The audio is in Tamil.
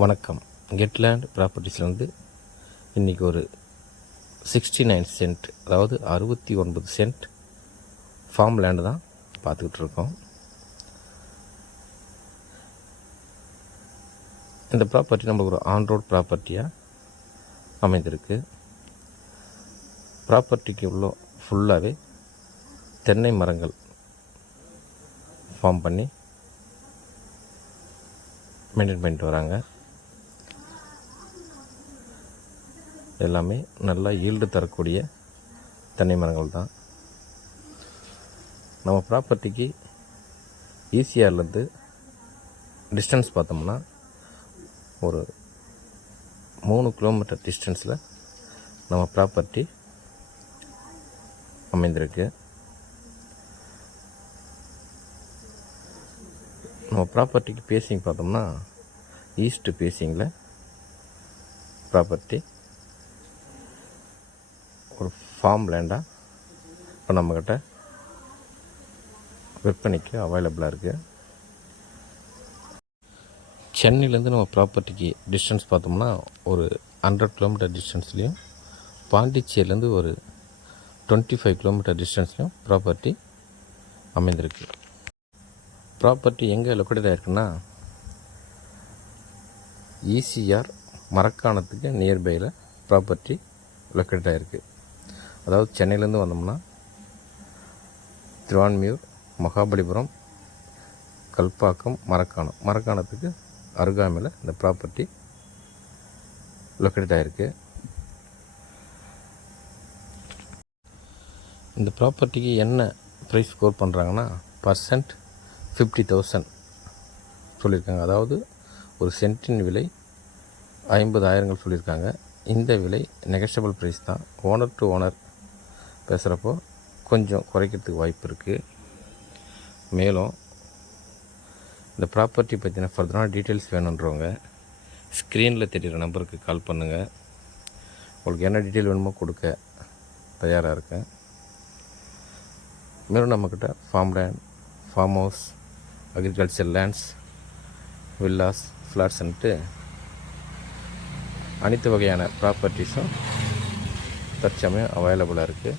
வணக்கம். கெட்லேண்ட் ப்ராப்பர்ட்டிஸ்லேருந்து இன்றைக்கி ஒரு சிக்ஸ்டி நைன் சென்ட் அதாவது அறுபத்தி ஒன்பது சென்ட் ஃபார்ம் லேண்டு தான் பார்த்துக்கிட்டு இருக்கோம். இந்த ப்ராப்பர்ட்டி நம்மளுக்கு ஒரு ஆன் ரோட் ப்ராப்பர்ட்டியாக அமைந்திருக்கு. ப்ராப்பர்ட்டிக்கு உள்ள ஃபுல்லாகவே தென்னை மரங்கள் ஃபார்ம் பண்ணி மெயின்டைன் பண்ணிட்டு வராங்க. எல்லாமே நல்லா ஈல்டு தரக்கூடிய தென்னை மரங்கள் தான். நம்ம ப்ராப்பர்ட்டிக்கு ஈஸியாகலேருந்து டிஸ்டன்ஸ் பார்த்தோம்னா ஒரு மூணு கிலோமீட்டர் டிஸ்டன்ஸில் நம்ம ப்ராப்பர்ட்டி அமைந்திருக்கு. நம்ம ப்ராப்பர்ட்டிக்கு பேசிங் பார்த்தோம்னா ஈஸ்ட் பேசிங்கில் ப்ராப்பர்ட்டி ஒரு ஃபார்ம் லேண்டாக இப்போ நம்மக்கிட்ட விற்பனைக்கு அவைலபிளாக இருக்குது சென்னையிலேருந்து நம்ம ப்ராப்பர்ட்டிக்கு டிஸ்டன்ஸ் பார்த்தோம்னா ஒரு ஹண்ட்ரட் கிலோமீட்டர் டிஸ்டன்ஸ்லேயும் பாண்டிச்சேரியிலேருந்து ஒரு டுவெண்ட்டி ஃபைவ் கிலோமீட்டர் டிஸ்டன்ஸ்லையும் ப்ராப்பர்ட்டி அமைந்திருக்கு. ப்ராப்பர்ட்டி எங்கே லொக்கேட் ஆகிருக்குன்னா ஈசிஆர் மரக்காணத்துக்கு நியர்பையில் ப்ராப்பர்ட்டி லொக்கேட் ஆகிருக்கு அதாவது சென்னையிலேருந்து வந்தோம்னா திருவான்மியூர் மகாபலிபுரம் கல்பாக்கம் மரக்காணம். மரக்காணத்துக்கு அருகாமையில் இந்த ப்ராப்பர்ட்டி லொக்கேட் ஆகிருக்கு இந்த ப்ராப்பர்ட்டிக்கு என்ன ப்ரைஸ் ஸ்கோர் பண்ணுறாங்கன்னா பர்சன்ட் ஃபிஃப்டி தௌசண்ட் சொல்லியிருக்காங்க. அதாவது ஒரு சென்ட்டின் விலை ஐம்பதாயிரங்கள் சொல்லியிருக்காங்க. இந்த விலை நெகஷபிள் ப்ரைஸ் தான். ஓனர் டு ஓனர் பேசுகிறப்போ கொஞ்சம் குறைக்கிறதுக்கு வாய்ப்பு இருக்குது மேலும் இந்த ப்ராப்பர்ட்டி பற்றின ஃபர்தரான டீட்டெயில்ஸ் வேணுன்றவங்க ஸ்க்ரீனில் தெரிகிற நம்பருக்கு கால் பண்ணுங்கள் உங்களுக்கு என்ன டீட்டெயில் வேணுமோ கொடுக்க தயாராக இருக்கேன் மேலும் நம்மக்கிட்ட farm land farm house agriculture lands villas ஃப்ளாட்ஸ்ன்ட்டு அனைத்து வகையான ப்ராப்பர்ட்டிஸும் தற்சமயம் அவைலபிளாக இருக்குது